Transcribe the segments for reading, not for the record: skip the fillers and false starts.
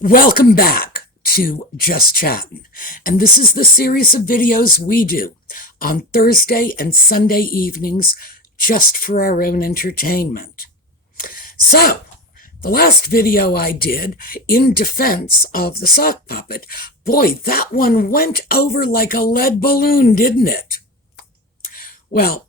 Welcome back to Just Chattin', and this is the series of videos we do on Thursday and Sunday evenings just for our own entertainment. So, the last video I did in defense of the sock puppet, boy, that one went over like a lead balloon, didn't it? Well,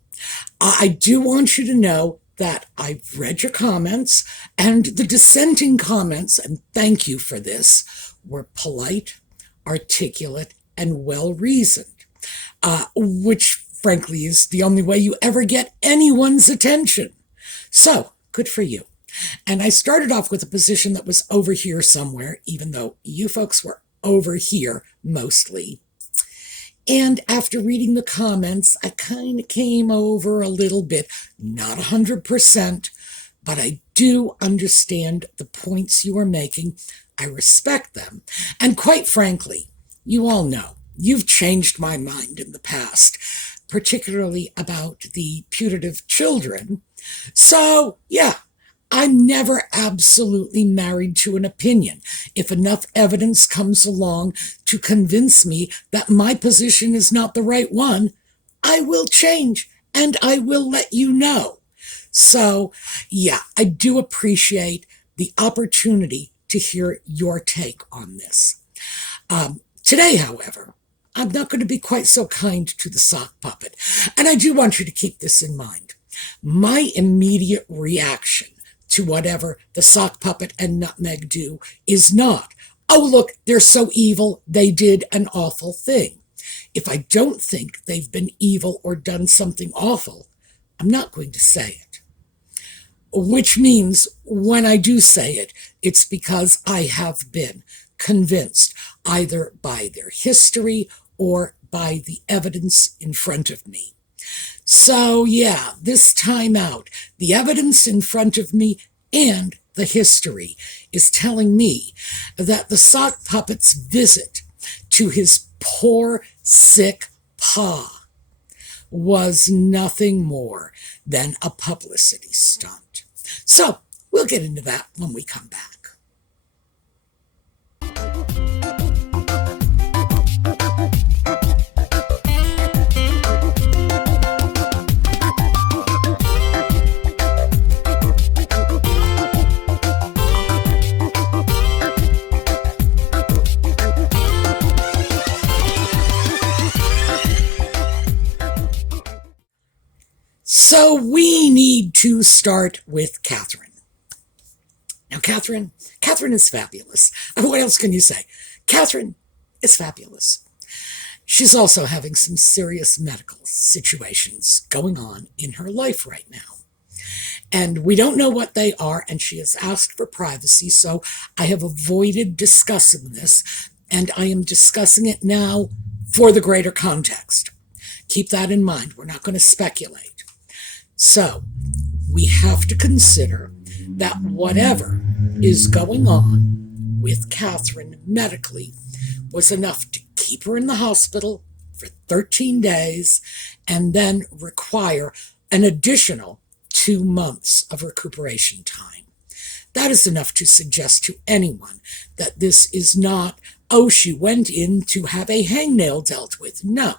I do want you to know that I've read your comments, and the dissenting comments, and thank you for this, were polite, articulate, and well-reasoned, which, frankly, is the only way you ever get anyone's attention. So, good for you. And I started off with a position that was over here somewhere, even though you folks were over here mostly. And after reading the comments, I kind of came over a little bit, not 100%, but I do understand the points you are making. I respect them. And quite frankly, you all know, you've changed my mind in the past, particularly about the putative children. So, yeah, I'm never absolutely married to an opinion. If enough evidence comes along to convince me that my position is not the right one, I will change and I will let you know. So, yeah, I do appreciate the opportunity to hear your take on this. Today, however, I'm not going to be quite so kind to the sock puppet, and I do want you to keep this in mind. My immediate reaction to whatever the sock puppet and Nutmeg do is not, oh, look, they're so evil, they did an awful thing. If I don't think they've been evil or done something awful, I'm not going to say it. Which means when I do say it, it's because I have been convinced either by their history or by the evidence in front of me. So, yeah, this time out, the evidence in front of me and the history is telling me that the sock puppet's visit to his poor, sick pa was nothing more than a publicity stunt. So, we'll get into that when we come back. So we need to start with Catherine. Now, Catherine is fabulous. What else can you say? Catherine is fabulous. She's also having some serious medical situations going on in her life right now. And we don't know what they are, and she has asked for privacy, so I have avoided discussing this, and I am discussing it now for the greater context. Keep that in mind. We're not going to speculate. So, we have to consider that whatever is going on with Catherine medically was enough to keep her in the hospital for 13 days and then require an additional 2 months of recuperation time. That is enough to suggest to anyone that this is not, oh, she went in to have a hangnail dealt with. No,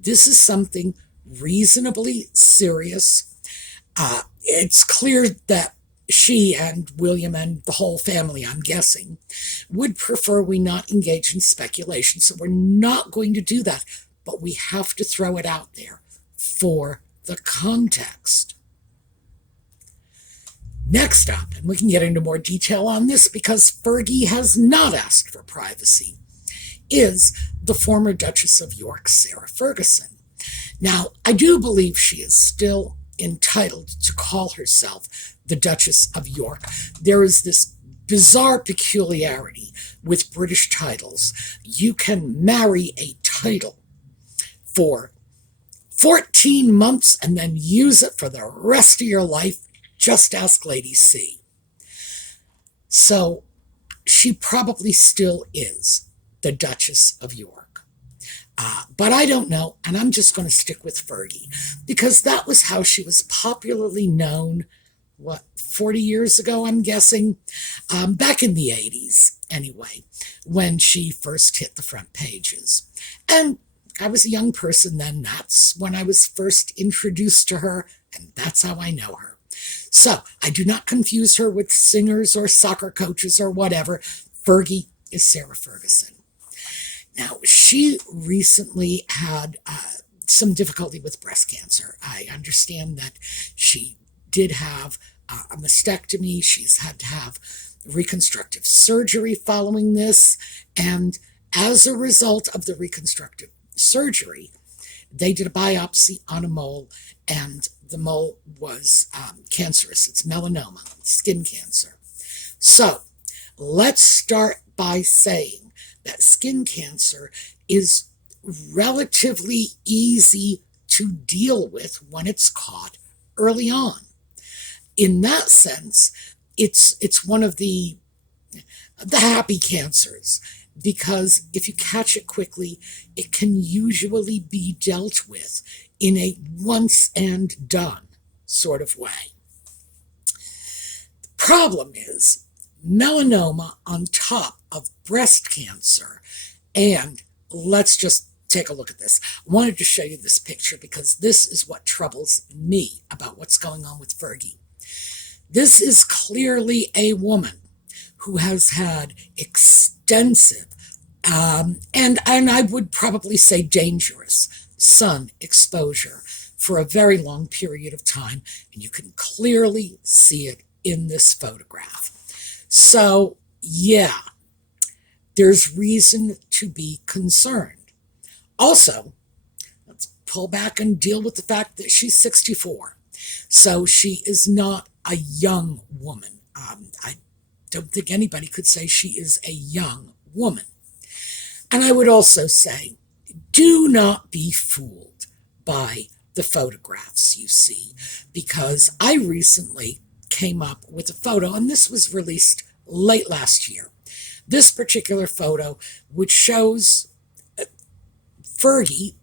this is something reasonably serious. It's clear that she and William and the whole family, I'm guessing, would prefer we not engage in speculation, so we're not going to do that, but we have to throw it out there for the context. Next up, and we can get into more detail on this because Fergie has not asked for privacy, is the former Duchess of York, Sarah Ferguson. Now, I do believe she is still entitled to call herself the Duchess of York. There is this bizarre peculiarity with British titles. You can marry a title for 14 months and then use it for the rest of your life. Just ask Lady C. So she probably still is the Duchess of York. But I don't know, and I'm just going to stick with Fergie, because that was how she was popularly known what, 40 years ago, I'm guessing, back in the 80s, anyway, when she first hit the front pages. And I was a young person then. That's when I was first introduced to her, and that's how I know her. So I do not confuse her with singers or soccer coaches or whatever. Fergie is Sarah Ferguson. Now, she recently had some difficulty with breast cancer. I understand that she did have a mastectomy. She's had to have reconstructive surgery following this. And as a result of the reconstructive surgery, they did a biopsy on a mole, and the mole was cancerous. It's melanoma, skin cancer. So let's start by saying that skin cancer is relatively easy to deal with when it's caught early on. In that sense, it's one of the happy cancers, because if you catch it quickly, it can usually be dealt with in a once and done sort of way. The problem is melanoma on top of breast cancer. And let's just take a look at this. I wanted to show you this picture because this is what troubles me about what's going on with Fergie. This is clearly a woman who has had extensive and I would probably say dangerous sun exposure for a very long period of time, and you can clearly see it in this photograph. So, yeah, there's reason to be concerned. Also, let's pull back and deal with the fact that she's 64. So she is not a young woman. I don't think anybody could say she is a young woman. And I would also say, do not be fooled by the photographs you see, because I recently came up with a photo, and this was released late last year. This particular photo, which shows Fergie,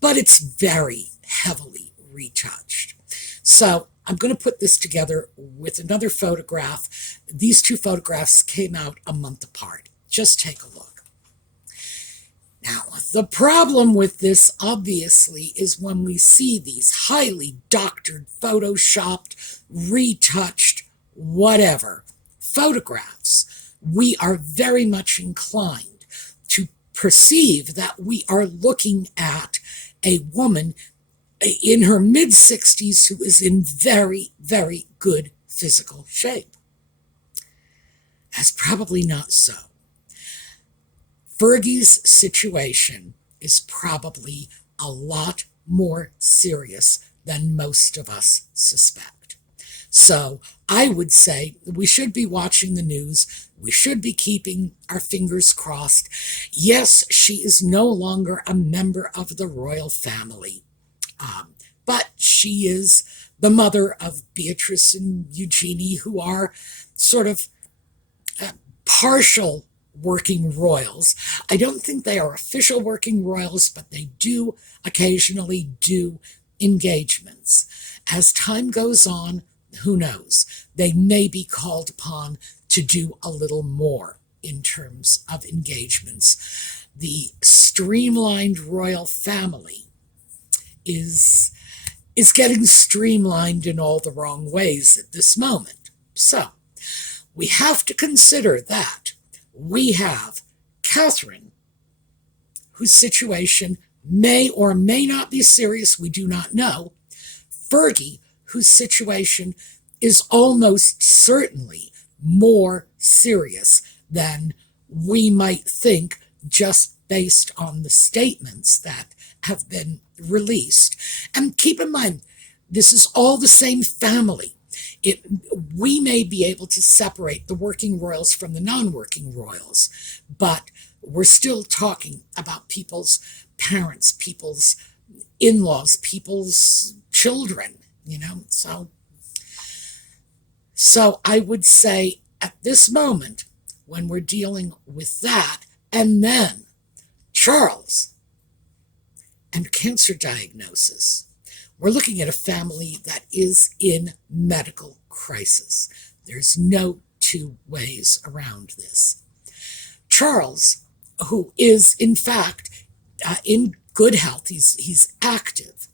but it's very heavily retouched. So I'm going to put this together with another photograph. These two photographs came out a month apart. Just take a look. Now, the problem with this, obviously, is when we see these highly doctored, photoshopped, retouched, whatever photographs, we are very much inclined to perceive that we are looking at a woman in her mid-60s who is in very, very good physical shape. That's probably not so. Fergie's situation is probably a lot more serious than most of us suspect. So I would say we should be watching the news. We should be keeping our fingers crossed. Yes, she is no longer a member of the royal family, but she is the mother of Beatrice and Eugenie, who are sort of partial working royals. I don't think they are official working royals, but they do occasionally do engagements. As time goes on, who knows? They may be called upon to do a little more in terms of engagements. The streamlined royal family is getting streamlined in all the wrong ways at this moment. So we have to consider that we have Catherine, whose situation may or may not be serious, we do not know. Fergie, whose situation is almost certainly more serious than we might think just based on the statements that have been released. And keep in mind, this is all the same family. We may be able to separate the working royals from the non-working royals, but we're still talking about people's parents, people's in-laws, people's children, So I would say at this moment, when we're dealing with that, and then Charles and cancer diagnosis, We're looking at a family that is in medical crisis. There's no two ways around this. Charles, who is in fact in good health, he's active,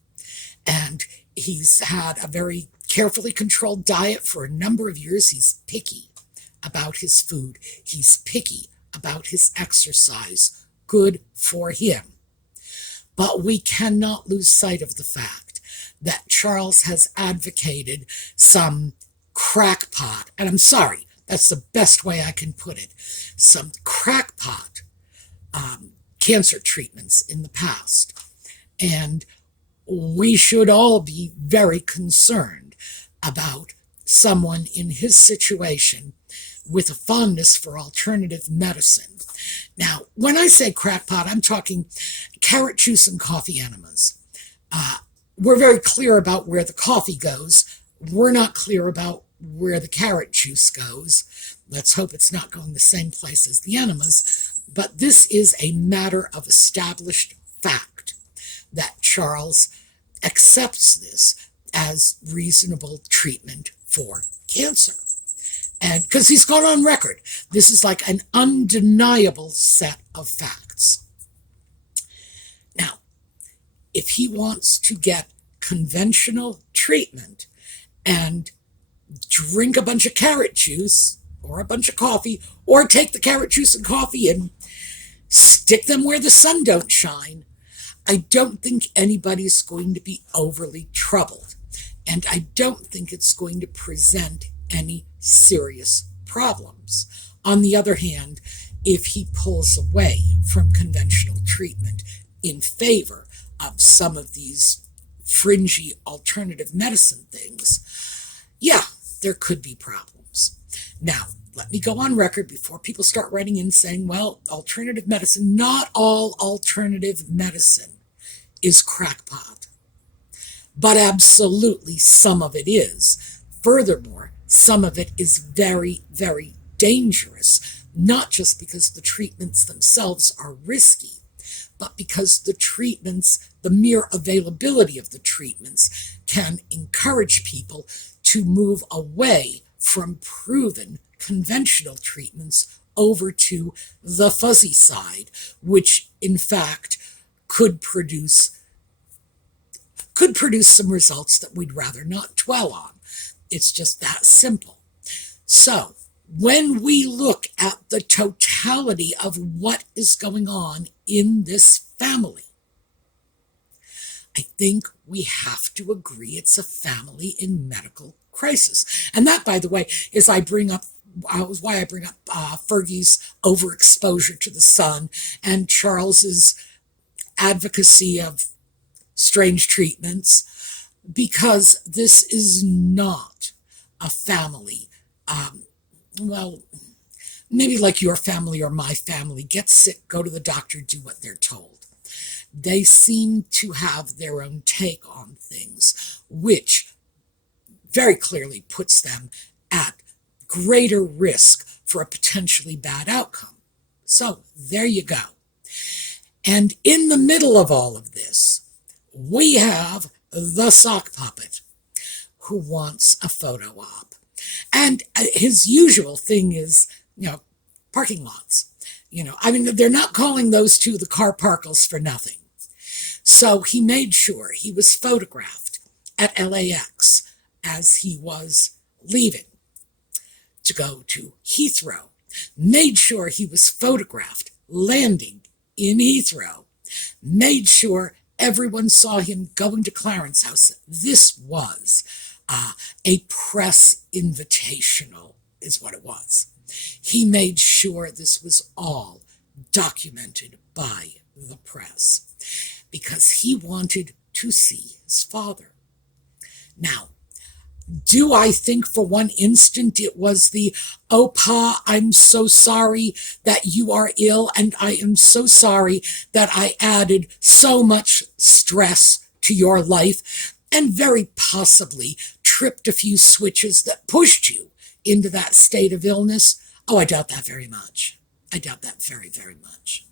and he's had a very carefully controlled diet for a number of years. He's picky about his food. He's picky about his exercise. Good for him. But we cannot lose sight of the fact that Charles has advocated some crackpot, and I'm sorry, that's the best way I can put it, some crackpot cancer treatments in the past. And we should all be very concerned about someone in his situation with a fondness for alternative medicine. Now, when I say crackpot, I'm talking carrot juice and coffee enemas. We're very clear about where the coffee goes. We're not clear about where the carrot juice goes. Let's hope it's not going the same place as the enemas. But this is a matter of established fact that Charles accepts this as reasonable treatment for cancer. And because he's gone on record, this is like an undeniable set of facts. Now, if he wants to get conventional treatment and drink a bunch of carrot juice or a bunch of coffee, or take the carrot juice and coffee and stick them where the sun don't shine, I don't think anybody's going to be overly troubled. And I don't think it's going to present any serious problems. On the other hand, if he pulls away from conventional treatment in favor of some of these fringy alternative medicine things, yeah, there could be problems. Now, let me go on record before people start writing in saying, well, alternative medicine, not all alternative medicine is crackpot. But absolutely some of it is. Furthermore, some of it is very, very dangerous, not just because the treatments themselves are risky, but because the treatments, the mere availability of the treatments, can encourage people to move away from proven conventional treatments over to the fuzzy side, which in fact could produce some results that we'd rather not dwell on. It's just that simple. So when we look at the totality of what is going on in this family, I think we have to agree it's a family in medical crisis. And that, by the way, is why I bring up Fergie's overexposure to the sun and Charles's advocacy of strange treatments, because this is not a family, well, maybe like your family or my family, get sick, go to the doctor, do what they're told. They seem to have their own take on things, which very clearly puts them at greater risk for a potentially bad outcome. So there you go. And in the middle of all of this, we have the sock puppet who wants a photo op. And his usual thing is, parking lots. They're not calling those two the car parkles for nothing. So he made sure he was photographed at LAX as he was leaving to go to Heathrow. Made sure he was photographed landing in Heathrow. Made sure everyone saw him going to Clarence House. This was a press invitational, is what it was. He made sure this was all documented by the press because he wanted to see his father. Now, do I think for one instant it was the, "Oh, Pa, I'm so sorry that you are ill, and I am so sorry that I added so much stress to your life, and very possibly tripped a few switches that pushed you into that state of illness"? Oh, I doubt that very much. I doubt that very, very much.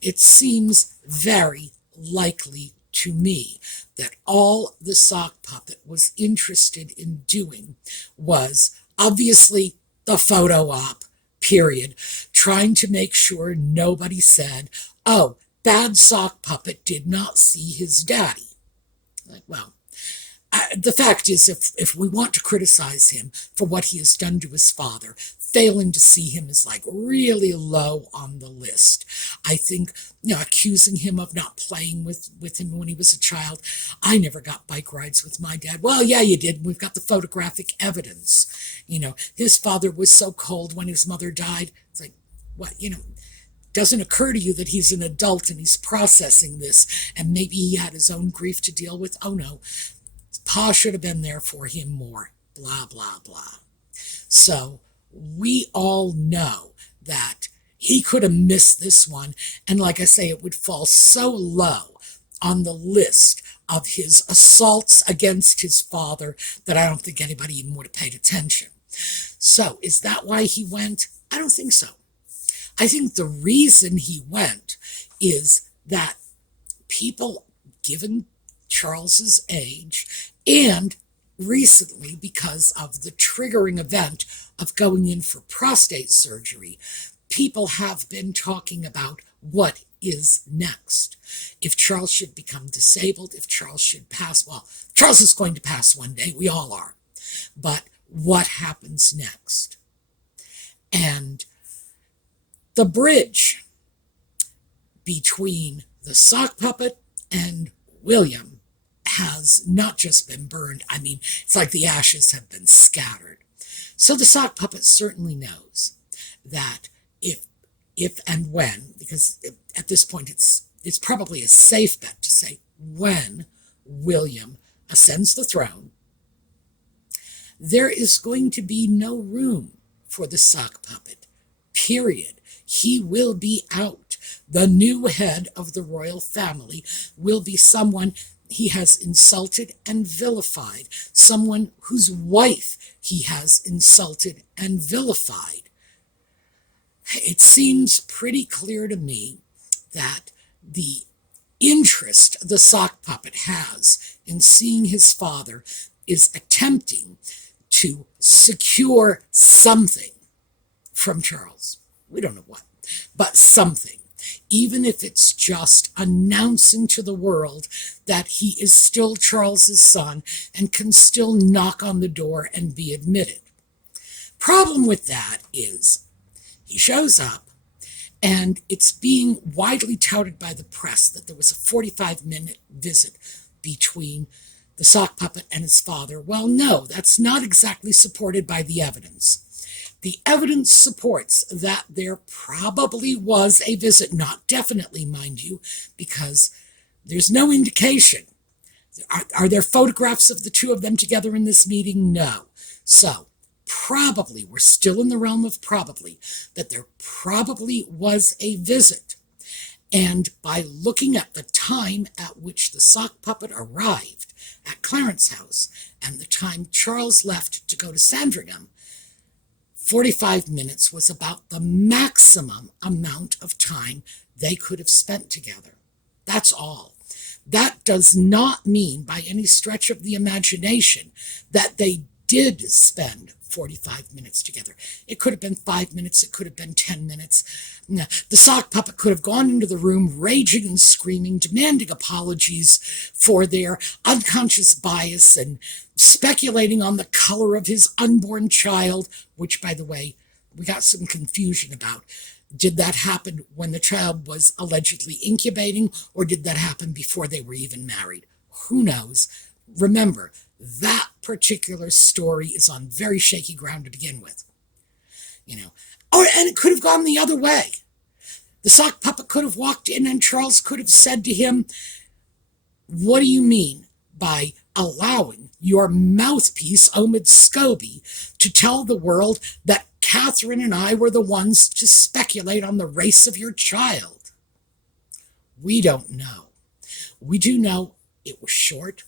It seems very likely to me that all the sock puppet was interested in doing was obviously the photo op, period, trying to make sure nobody said, oh, bad sock puppet did not see his daddy. Like, well, the fact is, if we want to criticize him for what he has done to his father, failing to see him is like really low on the list. I think, accusing him of not playing with him when he was a child. I never got bike rides with my dad. Well, yeah, you did. We've got the photographic evidence. His father was so cold when his mother died. It's like, what, doesn't occur to you that he's an adult and he's processing this, and maybe he had his own grief to deal with? Oh no, Pa should have been there for him more, blah, blah, blah. So we all know that he could have missed this one, and like I say, it would fall so low on the list of his assaults against his father that I don't think anybody even would have paid attention. So is that why he went? I don't think so. I think the reason he went is that people, given Charles's age, and recently because of the triggering event of going in for prostate surgery, people have been talking about what is next. If Charles should become disabled, if Charles should pass, well, Charles is going to pass one day, we all are. But what happens next? And the bridge between the sock puppet and William has not just been burned. I mean, it's like the ashes have been scattered. So the sock puppet certainly knows that if and when, because at this point it's probably a safe bet to say when William ascends the throne, there is going to be no room for the sock puppet, period. He will be out. The new head of the royal family will be someone he has insulted and vilified, someone whose wife he has insulted and vilified. It seems pretty clear to me that the interest the sock puppet has in seeing his father is attempting to secure something from Charles. We don't know what, but something. Even if it's just announcing to the world that he is still Charles's son and can still knock on the door and be admitted. Problem with that is he shows up, and it's being widely touted by the press that there was a 45-minute visit between the sock puppet and his father. Well, no, that's not exactly supported by the evidence. The evidence supports that there probably was a visit, not definitely, mind you, because there's no indication. Are there photographs of the two of them together in this meeting? No. So, probably, we're still in the realm of probably, that there probably was a visit. And by looking at the time at which the sock puppet arrived at Clarence House and the time Charles left to go to Sandringham, 45 minutes was about the maximum amount of time they could have spent together. That's all. That does not mean by any stretch of the imagination that they did spend 45 minutes together. It could have been 5 minutes. It could have been 10 minutes. The sock puppet could have gone into the room raging and screaming, demanding apologies for their unconscious bias and speculating on the color of his unborn child, which, by the way, we got some confusion about. Did that happen when the child was allegedly incubating, or did that happen before they were even married? Who knows? Remember, that particular story is on very shaky ground to begin with. And it could have gone the other way. The sock puppet could have walked in and Charles could have said to him, what do you mean by allowing your mouthpiece, Omid Scobie, to tell the world that Catherine and I were the ones to speculate on the race of your child? We don't know. We do know it was short.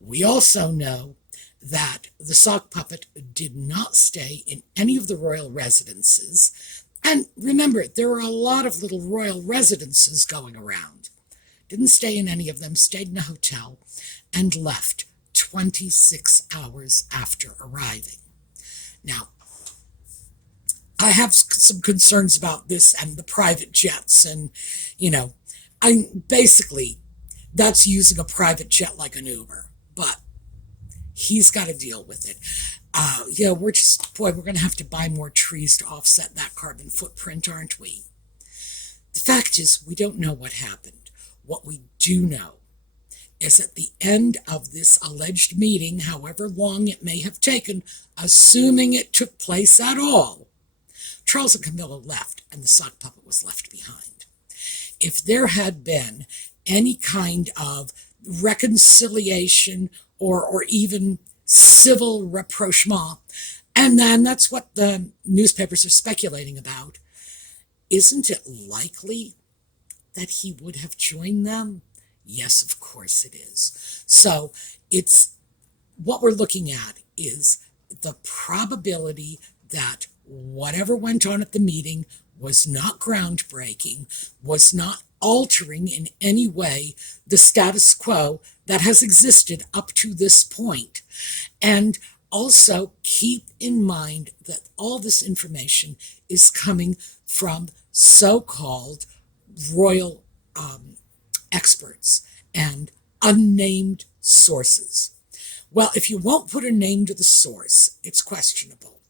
We also know that the sock puppet did not stay in any of the royal residences. And remember, there are a lot of little royal residences going around. didn't stay in any of them, stayed in a hotel, and left 26 hours after arriving. Now, I have some concerns about this and the private jets, and, basically, that's using a private jet like an Uber, but he's got to deal with it. We're going to have to buy more trees to offset that carbon footprint, aren't we? The fact is, we don't know what happened. What we do know is at the end of this alleged meeting, however long it may have taken, assuming it took place at all, Charles and Camilla left and the sock puppet was left behind. If there had been any kind of reconciliation or even civil rapprochement, and then that's what the newspapers are speculating about, isn't it likely that he would have joined them? Yes, of course it is. So what we're looking at is the probability that whatever went on at the meeting was not groundbreaking, was not altering in any way the status quo that has existed up to this point. And also keep in mind that all this information is coming from so-called royal experts and unnamed sources. Well, if you won't put a name to the source, it's questionable.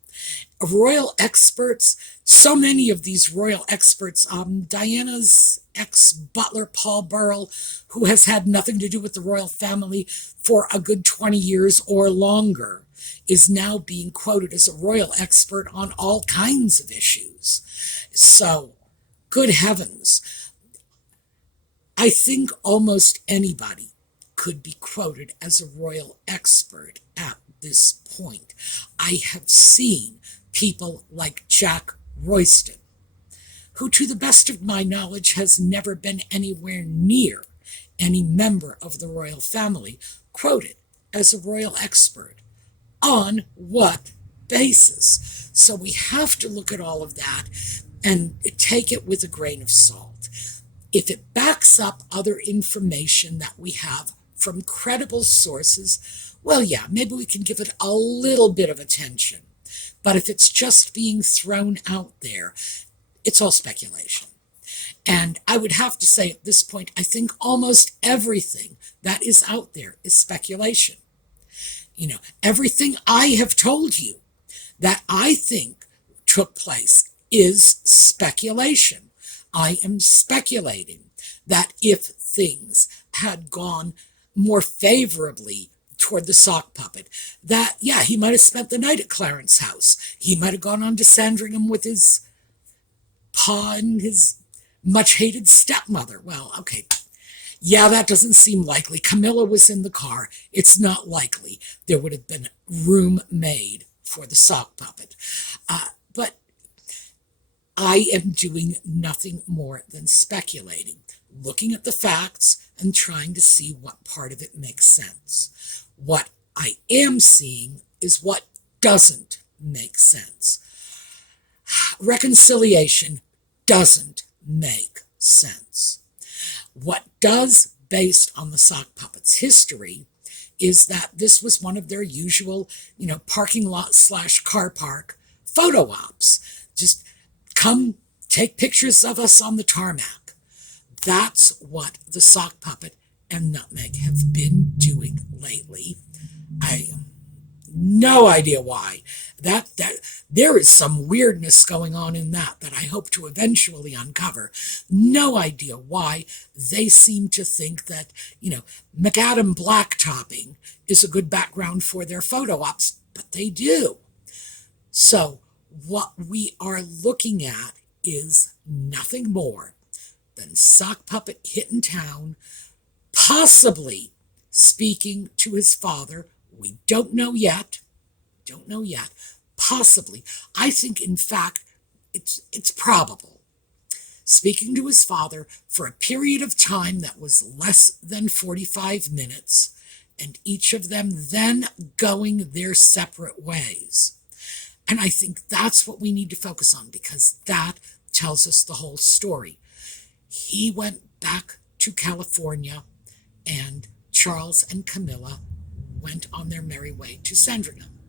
Royal experts, so many of these royal experts, Diana's ex-butler, Paul Burrell, who has had nothing to do with the royal family for a good 20 years or longer, is now being quoted as a royal expert on all kinds of issues. So, good heavens. I think almost anybody could be quoted as a royal expert at this point. I have seen people like Jack Royston, who to the best of my knowledge has never been anywhere near any member of the royal family, quoted as a royal expert. On what basis? So we have to look at all of that and take it with a grain of salt. If it backs up other information that we have from credible sources, well, yeah, maybe we can give it a little bit of attention. But if it's just being thrown out there, it's all speculation. And I would have to say at this point, I think almost everything that is out there is speculation. Everything I have told you that I think took place is speculation. I am speculating that if things had gone more favorably toward the sock puppet, that, yeah, he might have spent the night at Clarence's house. He might have gone on to Sandringham with his pa and his much-hated stepmother. Well, okay, yeah, that doesn't seem likely. Camilla was in the car. It's not likely there would have been room made for the sock puppet. But I am doing nothing more than speculating, looking at the facts and trying to see what part of it makes sense. What I am seeing is what doesn't make sense. Reconciliation doesn't make sense. What does, based on the sock puppet's history, is that this was one of their usual, parking lot / car park photo ops. Just come take pictures of us on the tarmac. That's what the sock puppet and Nutmeg have been doing lately. I have no idea why. That there is some weirdness going on in that I hope to eventually uncover. No idea why they seem to think that, McAdam blacktopping is a good background for their photo ops, but they do. So what we are looking at is nothing more than sock puppet hitting town, possibly speaking to his father. We don't know yet. Possibly. I think, in fact, it's probable. Speaking to his father for a period of time that was less than 45 minutes, and each of them then going their separate ways. And I think that's what we need to focus on, because that tells us the whole story. He went back to California, and Charles and Camilla went on their merry way to Sandringham.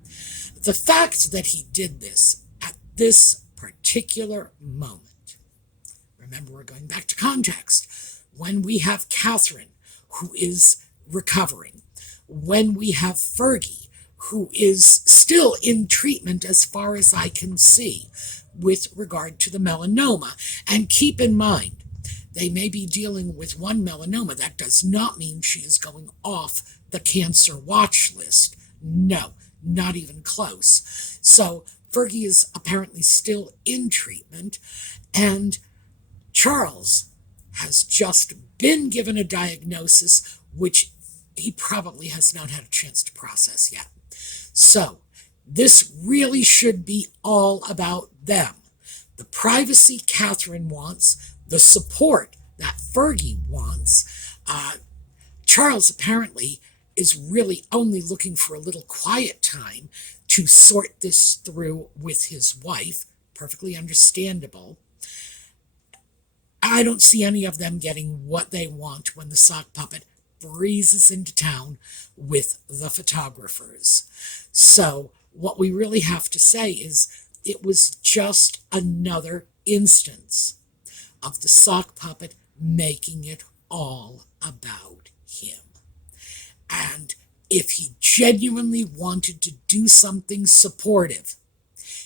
The fact that he did this at this particular moment, remember, we're going back to context, when we have Catherine, who is recovering, when we have Fergie, who is still in treatment as far as I can see with regard to the melanoma. And keep in mind, they may be dealing with one melanoma. That does not mean she is going off the cancer watch list. No, not even close. So Fergie is apparently still in treatment, and Charles has just been given a diagnosis which he probably has not had a chance to process yet. So this really should be all about them. The privacy Catherine wants, the support that Fergie wants. Charles apparently is really only looking for a little quiet time to sort this through with his wife. Perfectly understandable. I don't see any of them getting what they want when the sock puppet breezes into town with the photographers. So what we really have to say is it was just another instance of the sock puppet making it all about him. And if he genuinely wanted to do something supportive,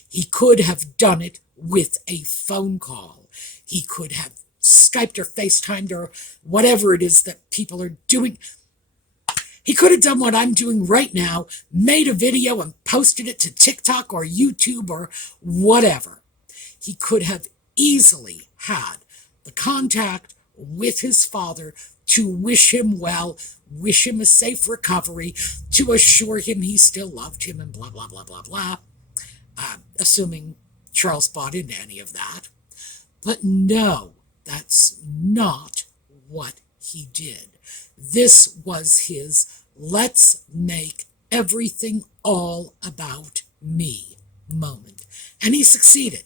he could have done it with a phone call. He could have Skyped or FaceTimed or whatever it is that people are doing. He could have done what I'm doing right now, made a video and posted it to TikTok or YouTube or whatever. He could have easily had the contact with his father to wish him well, wish him a safe recovery, to assure him he still loved him and blah, blah, blah, blah, blah, assuming Charles bought into any of that. But no, that's not what he did. This was his let's make everything all about me moment. And he succeeded.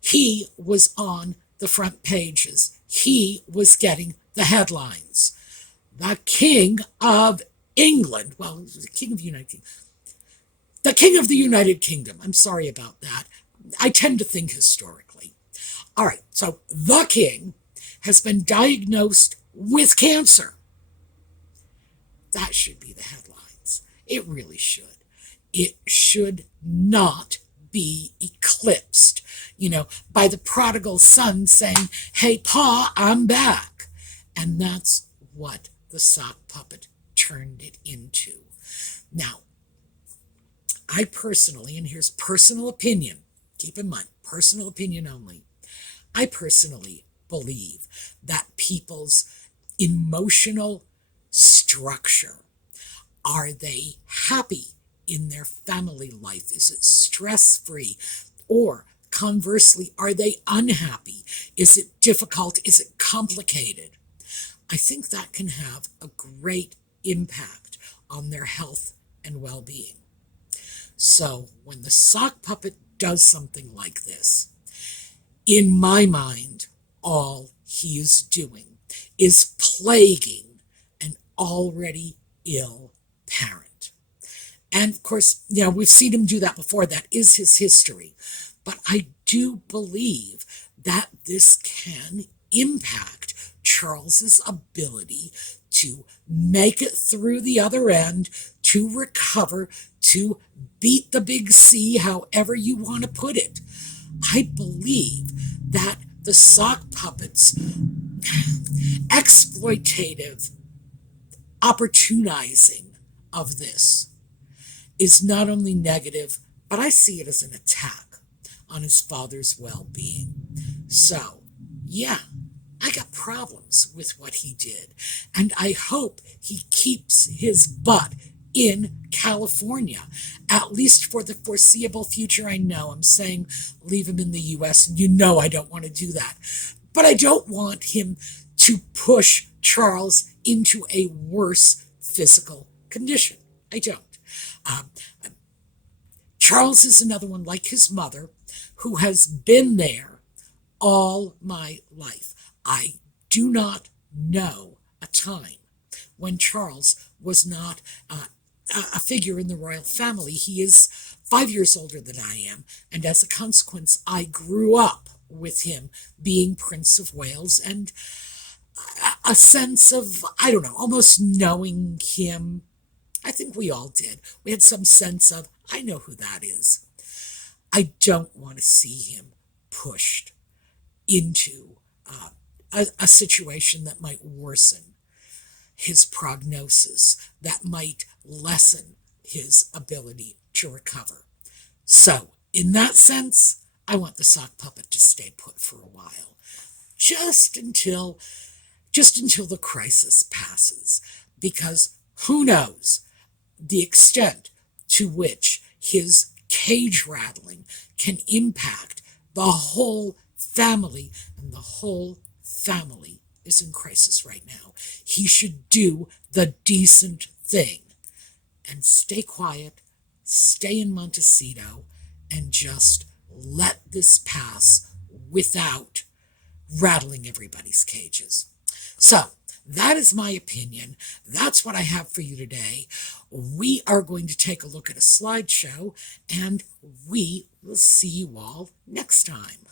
He was on the front pages. He was getting the headlines. The King of England, well, the King of the United Kingdom. The King of the United Kingdom. I'm sorry about that. I tend to think historically. All right, so the king has been diagnosed with cancer. That should be the headlines. It really should. It should not be eclipsed, by the prodigal son saying, hey, Pa, I'm back. And that's what the sock puppet turned it into. Now, I personally, and here's personal opinion, keep in mind, personal opinion only, I personally believe that people's emotional structure, are they happy in their family life? Is it stress-free? Or conversely, are they unhappy? Is it difficult? Is it complicated? I think that can have a great impact on their health and well-being. So when the sock puppet does something like this, in my mind, all he is doing is plaguing an already ill parent. And of course, we've seen him do that before. That is his history. But I do believe that this can impact Charles's ability to make it through the other end, to recover, to beat the big C, however you want to put it. I believe that the sock puppet's exploitative opportunizing of this is not only negative, but I see it as an attack on his father's well-being. So, yeah, I got problems with what he did, and I hope he keeps his butt in California, at least for the foreseeable future. I know I'm saying leave him in the U.S., and I don't want to do that. But I don't want him to push Charles into a worse physical condition. I don't. Charles is another one like his mother who has been there all my life. I do not know a time when Charles was not a figure in the royal family. He is 5 years older than I am, and as a consequence, I grew up with him being Prince of Wales, and a sense of, I don't know, almost knowing him. I think we all did. We had some sense of, I know who that is. I don't want to see him pushed into a situation that might worsen his prognosis, that might lessen his ability to recover. So, in that sense, I want the sock puppet to stay put for a while, just until the crisis passes, because who knows the extent to which his cage rattling can impact the whole family, and the whole family is in crisis right now. He should do the decent thing and stay quiet, stay in Montecito, and just let this pass without rattling everybody's cages. So, that is my opinion. That's what I have for you today. We are going to take a look at a slideshow, and we will see you all next time.